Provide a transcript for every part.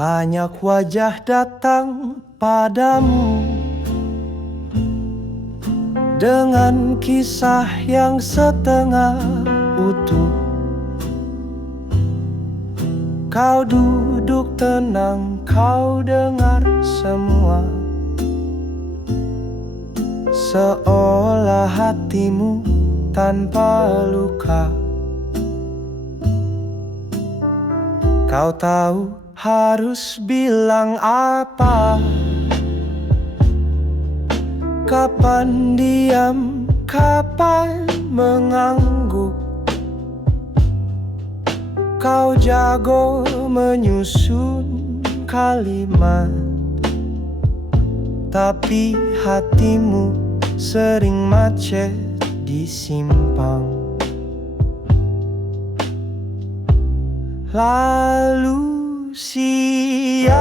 Banyak wajah datang padamu dengan kisah yang setengah utuh. Kau duduk tenang, kau dengar semua, seolah hatimu tanpa luka. Kau tahu harus bilang apa, kapan diam, kapan mengangguk. Kau jago menyusun kalimat, tapi hatimu sering macet di simpang. Lalu siapa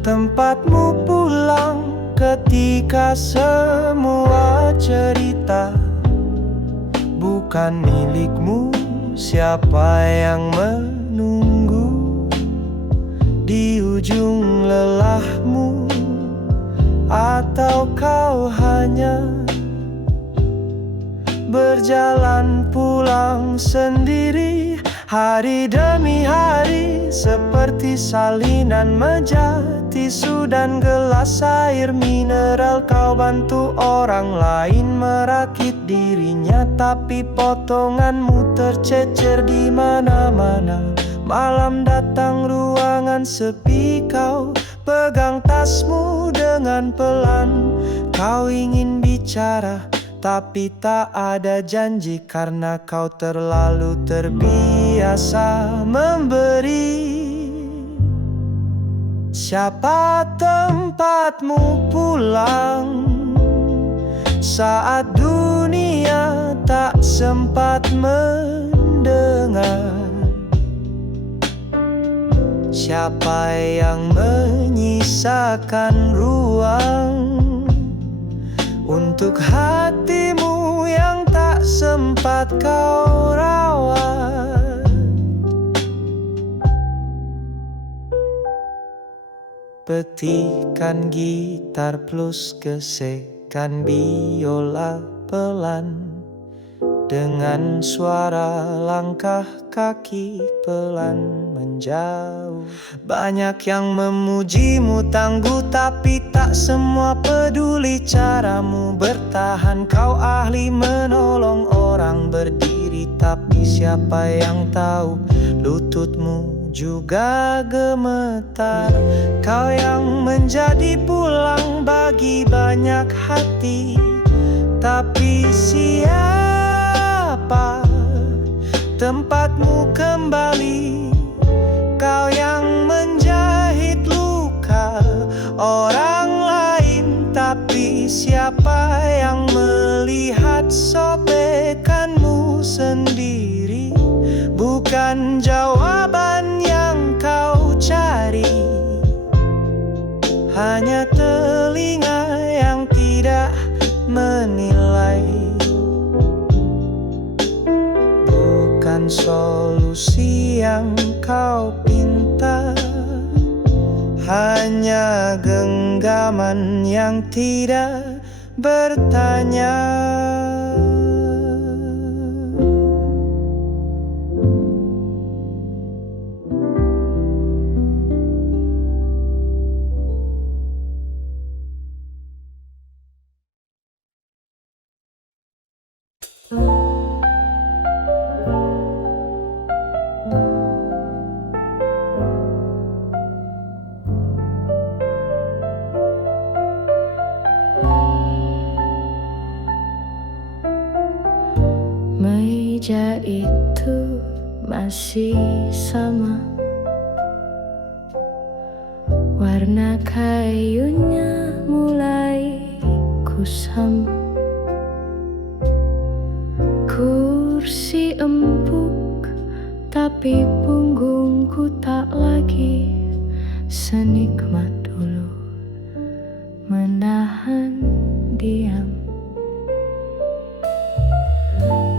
tempatmu pulang ketika semua cerita bukan milikmu? Siapa yang menunggu di ujung lelahmu? Atau kau hanya berjalan pulang sendiri? Hari demi hari seperti salinan menjadi sudan gelas air mineral. Kau bantu orang lain merakit dirinya, tapi potonganmu tercecer di mana-mana. Malam datang, ruangan sepi, kau pegang tasmu dengan pelan. Kau ingin bicara, tapi tak ada janji karena kau terlalu terbiasa memberi. Siapa tempatmu pulang saat dunia tak sempat mendengar? Siapa yang menyisakan ruang untuk hatimu yang tak sempat kau rawat? Petikan gitar plus gesekan biola pelan, dengan suara langkah kaki pelan menjauh. Banyak yang memujimu tangguh, tapi tak semua peduli caramu bertahan. Kau ahli menolong orang berdiri, tapi siapa yang tahu lututmu juga gemetar. Kau yang menjadi pulang bagi banyak hati, tapi siapa tempatmu kembali? Kau yang menjahit luka orang lain, tapi siapa yang melihat sobekanmu sendiri? Bukan jawaban yang kau cari, hanya telinga yang tidak menilai. Bukan solusi yang kau pinta, hanya genggaman yang tidak bertanya. Meja itu masih sama, warna kayunya mulai kusam. Kursi empuk, tapi punggungku tak lagi senikmat dulu menahan diam.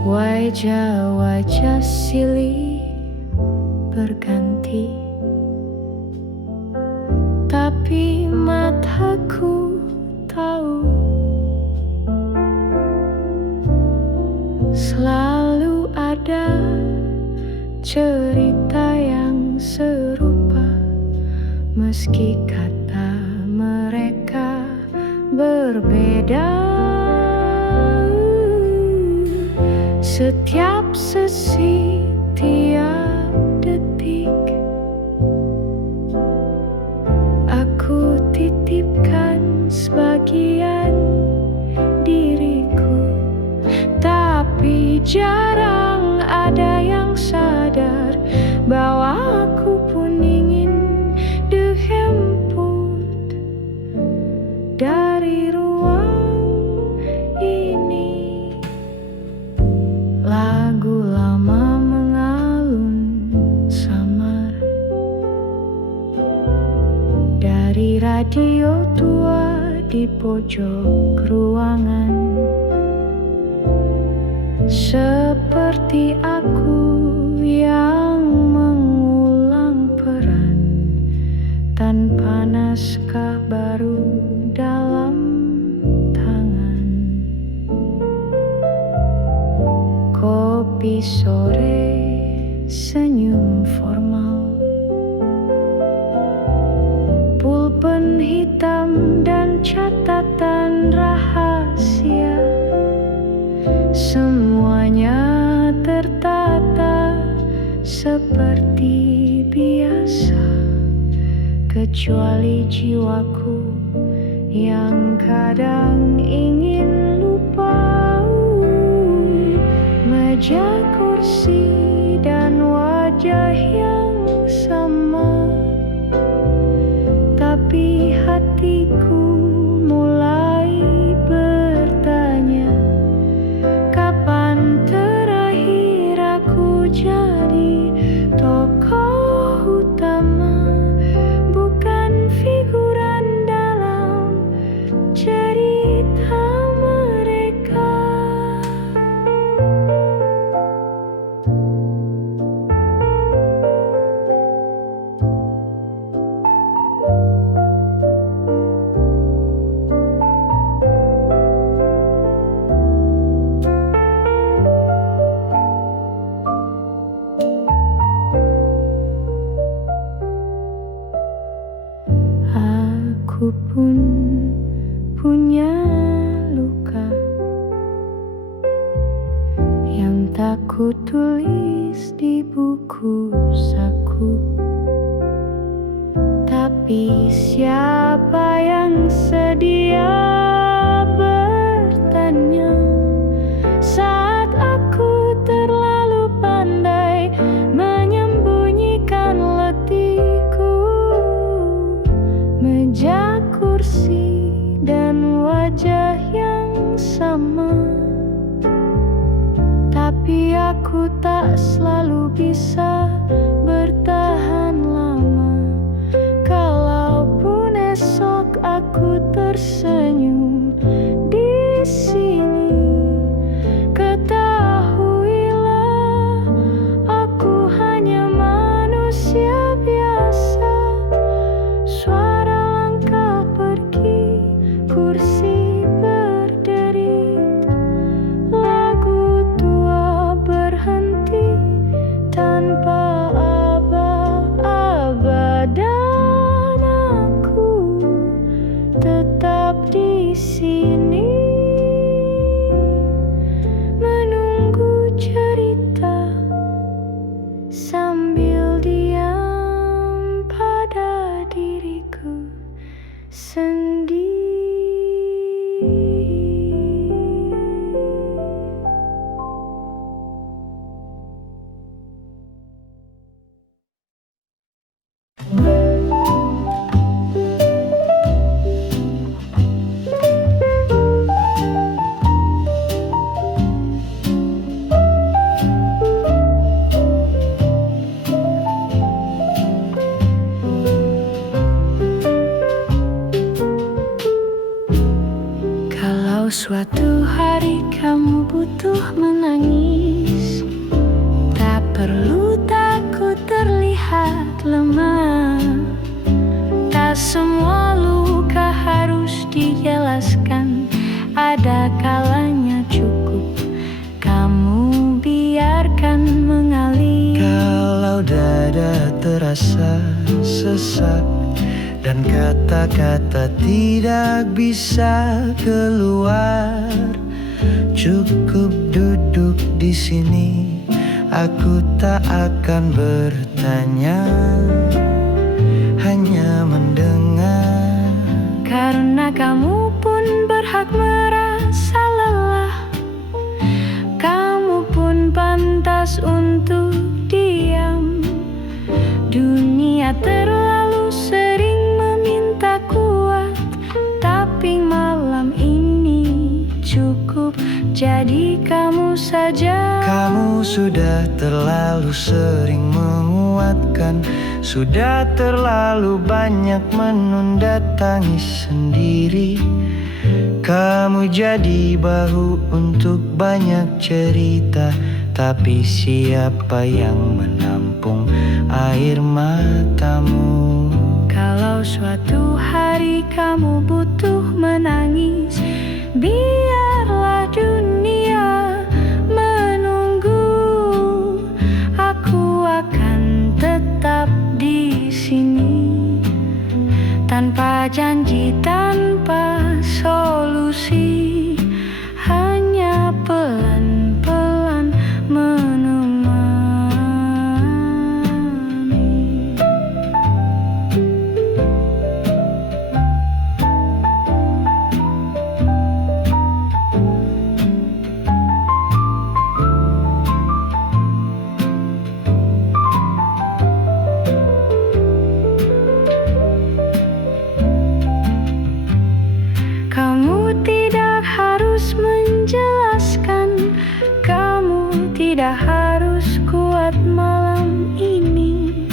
Wajah-wajah silih berganti, hati, tapi mataku tahu selalu ada cerita yang serupa, meski kata mereka berbeda. Setiap sisi, tiap detik, aku titipkan sebagian diriku, tapi jarang ada yang sadar bahwa aku pun ingin dihemput dari ruang ini. Lagu lama mengalun samar dari radio tua di pojok ruangan. Seperti aku yang mengulang peran tanpa naskah baru dalam tangan. Kopi sore, senyum formal, pulpen hitam dan catatan rahasia, semuanya tertata seperti biasa, kecuali jiwaku yang kadang ingin lupa. Meja, kursi, dan wajah yang sama, tapi hatiku mulai bertanya, kapan terakhir aku jadi tokoh utama, bukan figuran dalam cerita mereka. Aku pun punya luka yang tak kutulis di buku saku, tapi siapa yang sedia bertanya saat aku terlalu pandai menyembunyikan letihku. Meja, kursi, dan wajah yang sama, tapi aku tak selalu bisa bertahan lama. Kalaupun esok aku tersenyum di sini, ketahuilah aku hanya manusia biasa. Suara langkah pergi, kursi berderit, lagu tua berhenti tanpa aba-aba, dan aku tetap di sini menunggu cerita sambil diam pada diriku sendiri. Kalau suatu hari kamu butuh menangis, tak perlu takut terlihat lemah. Tak semua luka harus dijelaskan, ada kalanya cukup kamu biarkan mengalir. Kalau dada terasa sesak dan kata-kata tidak bisa keluar, cukup duduk di sini, aku tak akan bertanya, hanya mendengar. Karena kamu pun berhak merasa lelah, kamu pun pantas untuk diam. Dunia terlalu sering meminta kuat, tapi malam ini cukup jadi kamu saja. Kamu sudah terlalu sering menguatkan, sudah terlalu banyak menunda tangis sendiri. Kamu jadi bahu untuk banyak cerita, tapi siapa yang menampung air matamu? Kalau suatu hari kamu butuh menangis, biarlah dunia menunggu. Aku akan tetap di sini, tanpa janji, tanpa solusi, hanya pelan-pelan menemani. Kamu tidak harus menjelaskan, kamu tidak harus kuat malam ini.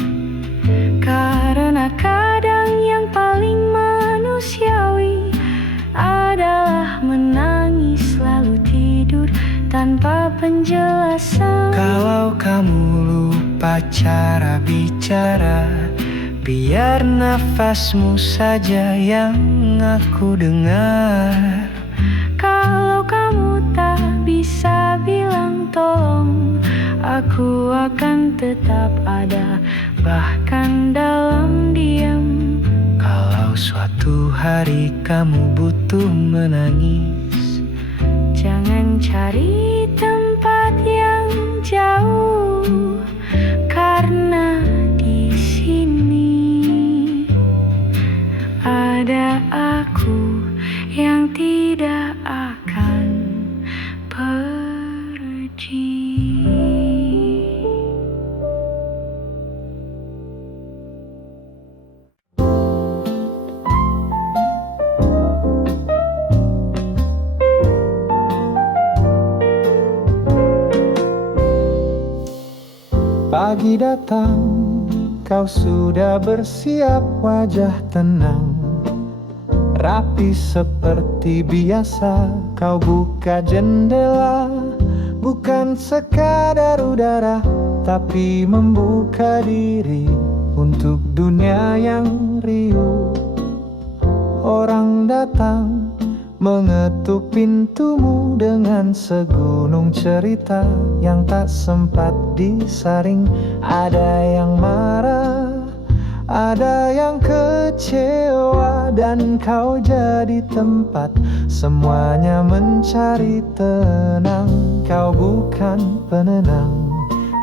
Karena kadang yang paling manusiawi adalah menangis lalu tidur tanpa penjelasan. Kalau kamu lupa cara bicara, biar nafasmu saja yang aku dengar. Kalau kamu tak bisa bilang tolong, aku akan tetap ada, bahkan dalam diam. Kalau suatu hari kamu butuh menangis, Jangan cari tempat yang jauh, karena di sini ada aku yang tidak akan pergi. pagi datang, kau sudah bersiap, wajah tenang, rapi seperti biasa. Kau buka jendela, bukan sekadar udara, tapi membuka diri untuk dunia yang riuh. Orang datang mengetuk pintumu dengan segunung cerita yang tak sempat disaring. Ada yang marah, ada yang kecewa, dan kau jadi tempat semuanya mencari tenang. Kau bukan penenang,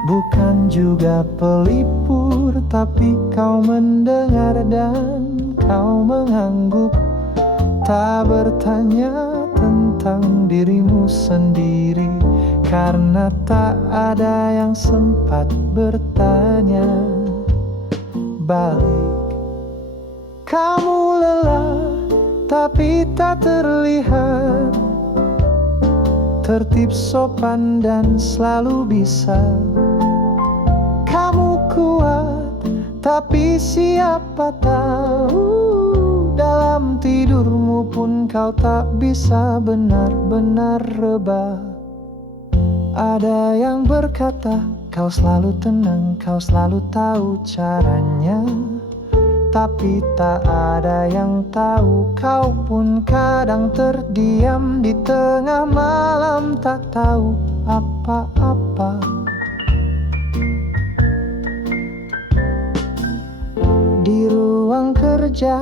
bukan juga pelipur, tapi kau mendengar dan kau mengangguk. Tak bertanya tentang dirimu sendiri, karena tak ada yang sempat bertanya balik. Kamu lelah, tapi tak terlihat, tertib, sopan, dan selalu bisa. Kamu kuat, tapi siapa tahu dalam tidurmu pun kau tak bisa benar-benar rebah. Ada yang berkata Kau selalu tenang, kau selalu tahu caranya. Tapi tak ada yang tahu, kau pun kadang terdiam di tengah malam, tak tahu apa-apa. Di ruang kerja,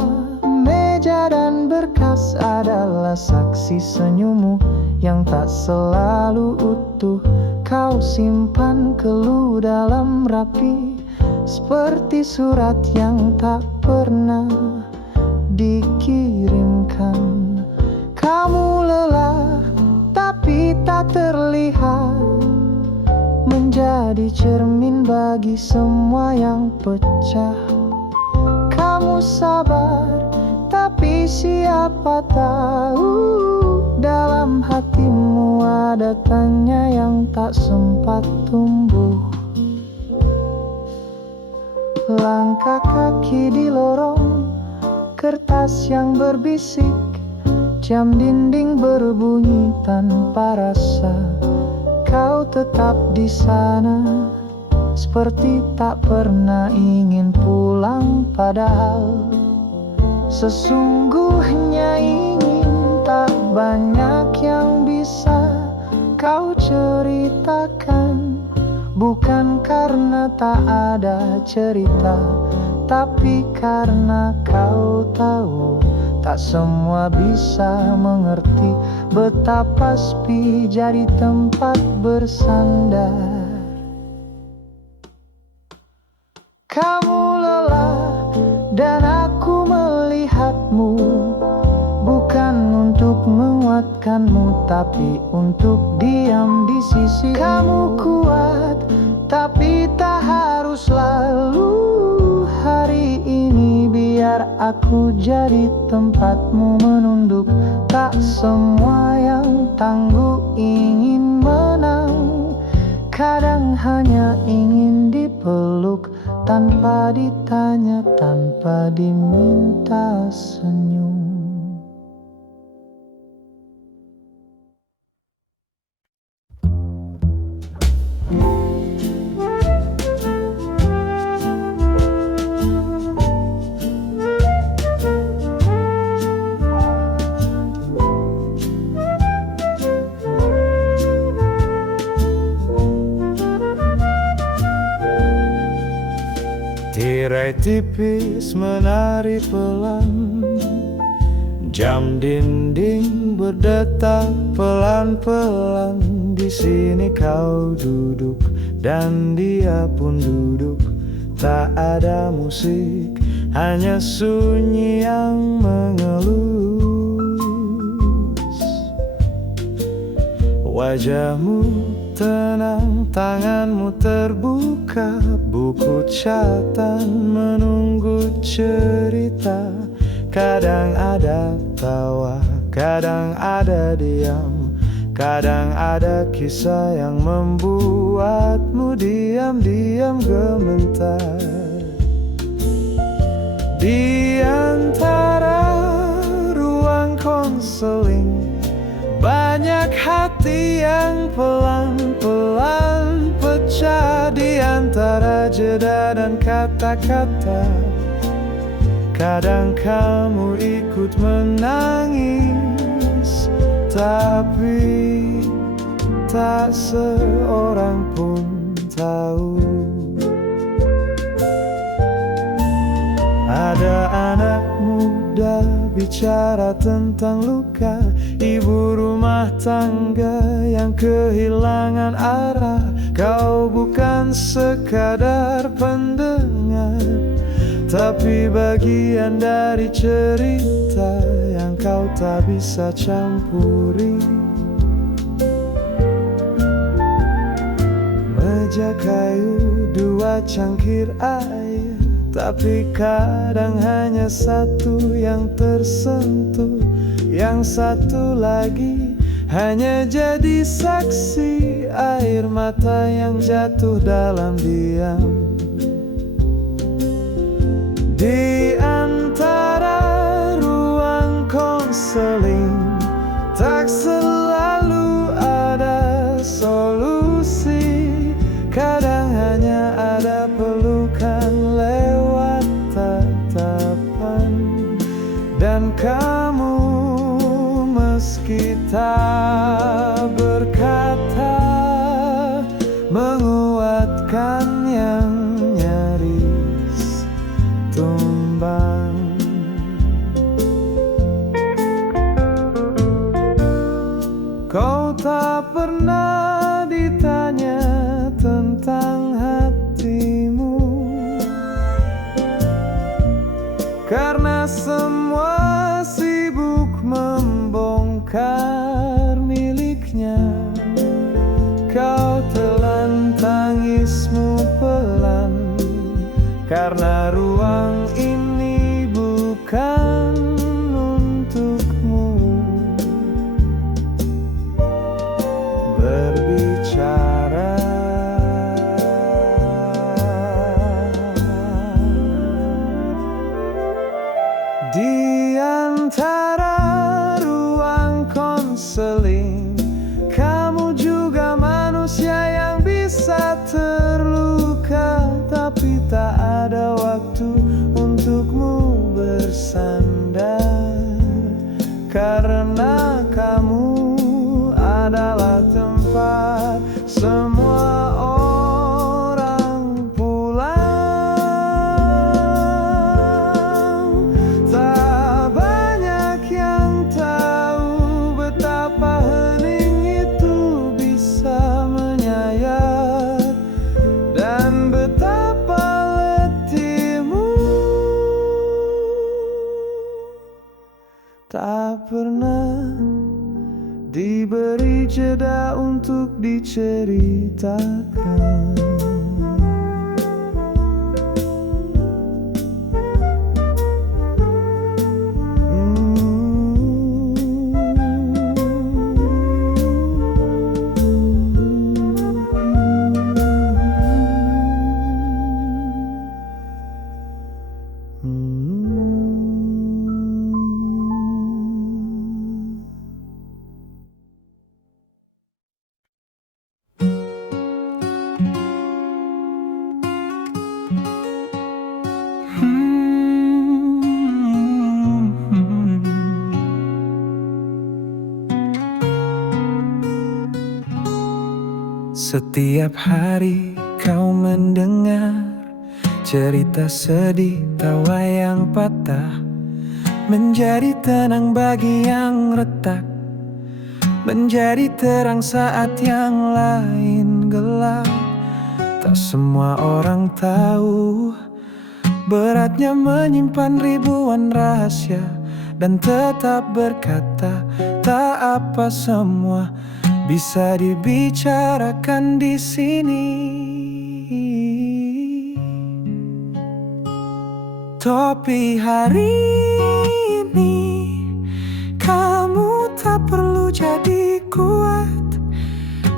meja dan berkas adalah saksi senyummu yang tak selalu utuh. Kau simpan keluh dalam rapi, seperti surat yang tak pernah dikirimkan. Kamu lelah tapi tak terlihat, menjadi cermin bagi semua yang pecah. Kamu sabar tapi siapa tahu dalam hatimu ada tanya yang tak sempat tumbuh. Langkah kaki di lorong, kertas yang berbisik, jam dinding berbunyi tanpa rasa. Kau tetap di sana, seperti tak pernah ingin pulang. Padahal sesungguhnya ingin, tak banyak yang bisa kau ceritakan. Bukan karena tak ada cerita, tapi karena kau tahu tak semua bisa mengerti betapa sepi jadi tempat bersandar. Kamu lelah dan aku melihatmu, bukan untuk menguatkanmu, tapi untuk diam di sisi. Kamu kuat, tapi tak harus selalu. Hari ini biar aku jadi tempatmu menunduk. Tak semua yang tangguh ingin menang, kadang hanya ingin dipeluk tanpa ditanya, tanpa diminta senyum. Tirai tipis menari pelan, jam dinding berdetak pelan-pelan. Di sini kau duduk dan dia pun duduk. Tak ada musik, hanya sunyi yang mengelus. Wajahmu tenang, tanganmu terbuka, buku catatan menunggu cerita. Kadang ada tawa, kadang ada diam, kadang ada kisah yang membuatmu diam-diam gemetar. Di antara ruang konseling, banyak hati yang pelan-pelan pecah. Di antara jeda dan kata-kata, kadang kamu ikut menangis, tapi tak seorang pun tahu. Ada anak muda bicara tentang luka, ibu rumah tangga yang kehilangan arah. Kau bukan sekadar pendengar, tapi bagian dari cerita yang kau tak bisa campuri. Meja kayu, dua cangkir air, tapi kadang hanya satu yang tersentuh. Yang satu lagi hanya jadi saksi air mata yang jatuh dalam diam. Di antara ruang konseling, tak selalu ada solusi. Kadang tumbang. Kau tak pernah ditanya tentang hatimu, karena semua sibuk membongkar miliknya. Kau telan tangismu pelan, karena ruang ini bukan untukmu. Berbicara di antara ruang konseling, kamu juga manusia yang bisa terluka, tapi tak ada waktu untukmu bersandar, karena kamu adalah tempat semua orang pulang. Tak banyak yang tahu betapa hening itu bisa menyayat, dan betapa letihmu. Tak pernah diberi jeda untuk diceritakan. Setiap hari kau mendengar cerita sedih, tawa yang patah, menjadi tenang bagi yang retak, menjadi terang saat yang lain gelap. Tak semua orang tahu beratnya menyimpan ribuan rahasia dan tetap berkata tak apa, semua bisa dibicarakan di sini. Tapi hari ini kamu tak perlu jadi kuat,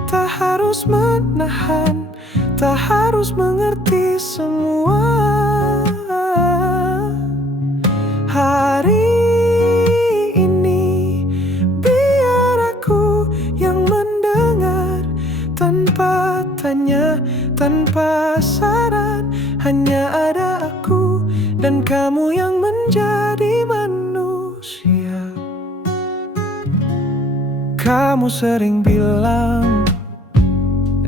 tak harus menahan, tak harus mengerti semua. Hari ini biar aku yang mendengar, tanpa tanya, tanpa saran, hanya ada aku dan kamu yang menjadi manusia. Kamu sering bilang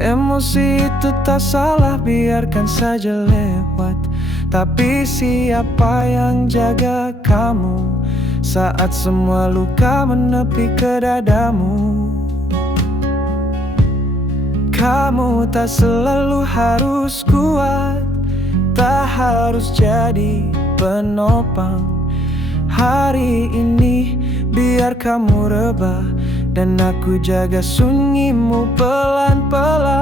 emosi itu tak salah, biarkan saja lewat. Tapi siapa yang jaga kamu saat semua luka menepi ke dadamu? Kamu tak selalu harus kuat, tak harus jadi penopang. Hari ini biar kamu rebah dan aku jaga sunyimu pelan-pelan.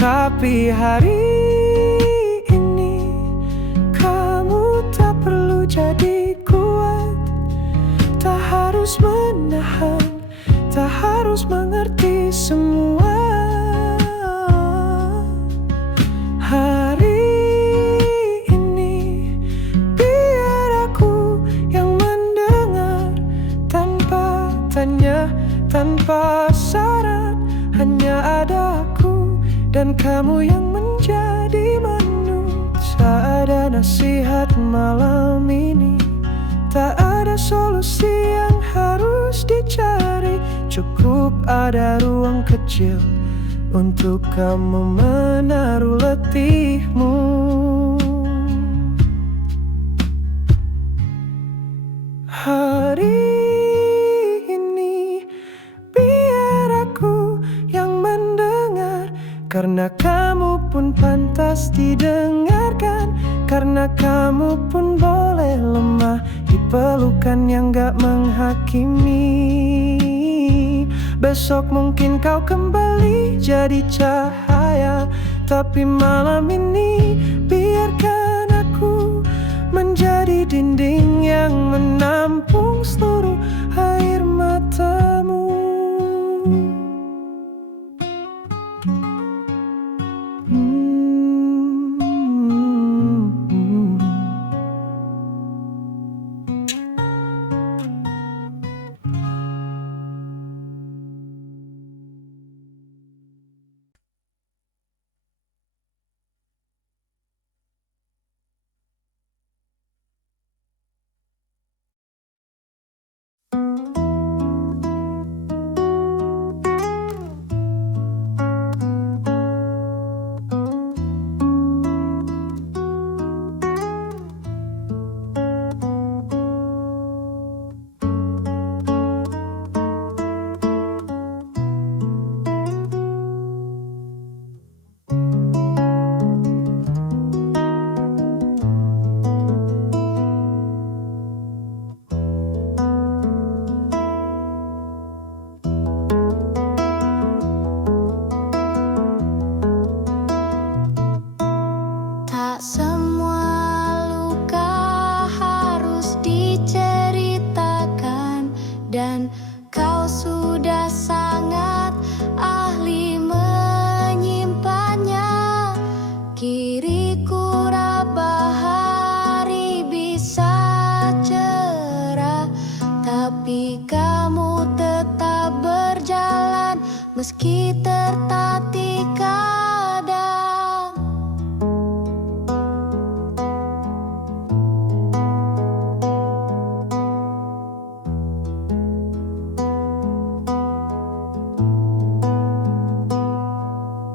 Tapi hari ini kamu tak perlu jadi kuat, tak harus menahan, tak harus mengerti semua. Hari ini biar aku yang mendengar, tanpa tanya, tanpa saran, hanya ada aku dan kamu yang menjadi manusia. Tak ada nasihat malam ini, tak ada solusi yang harus dicari. Cukup ada ruang kecil untuk kamu menaruh letihmu. Hari ini biar aku yang mendengar, karena kamu pun pantas didengarkan, karena kamu pun boleh lemah di pelukan yang gak menghakimi. Besok mungkin kau kembali jadi cahaya, tapi malam ini biarkan aku menjadi dinding yang menampung seluruh air matamu. Tak semua luka harus diceritakan, dan kau sudah sangat ahli menyimpannya. Kiriku raba hari bisa cerah, tapi kamu tetap berjalan meski tertatih kadang.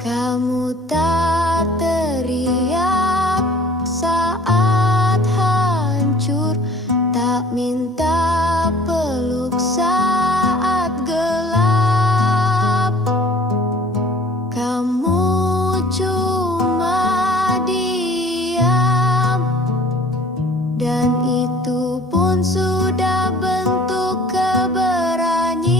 Kamu tak teriak saat hancur, tak minta peluk saat gelap. Kamu cuma diam, dan itu pun sudah bentuk keberanian.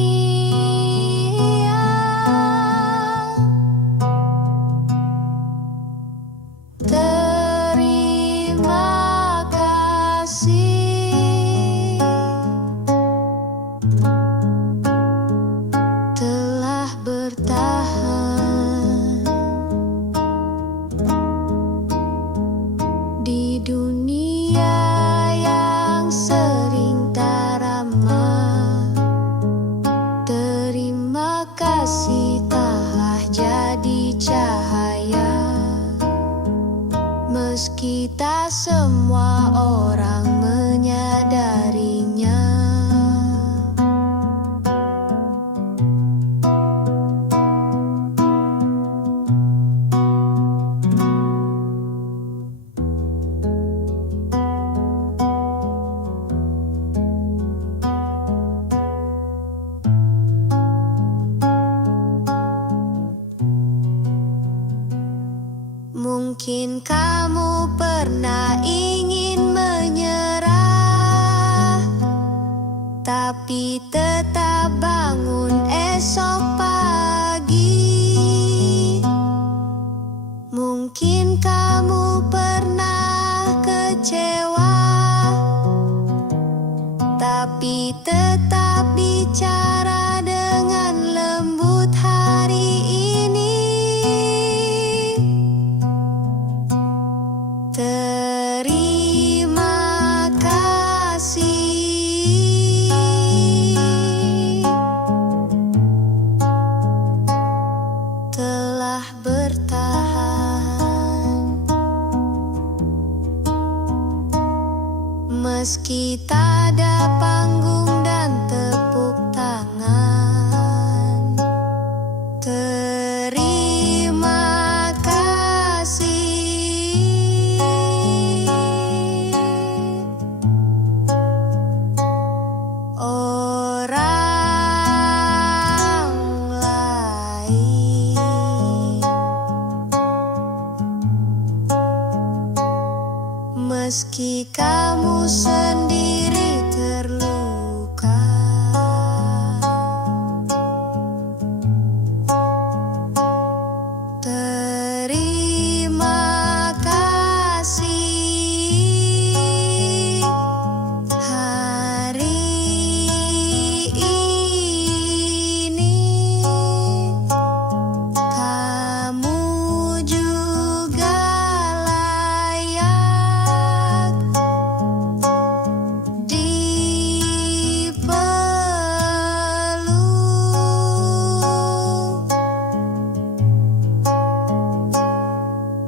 Terima kasih telah bertahan di dunia yang sering tak ramah. Terima kasih telah jadi cahaya, meski tak semua orang menyadarinya. Mungkin kamu pernah ingin menyerah, tapi tetap bangun esok pagi. Mungkin kamu pernah kecewa, tapi tetap bicara dengan lembut hari ini. Terima kasih telah bertahan, meski tak ada panggung dan tepuk tangan. Terima meski kamu sendiri terluka. Terima kasih hari ini kamu juga layak dipeluk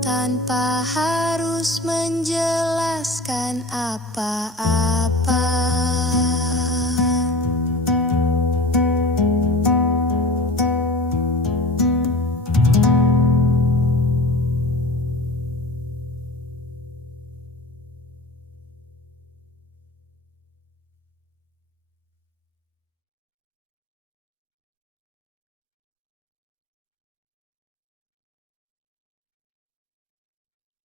tanpa harus menjelaskan apa-apa.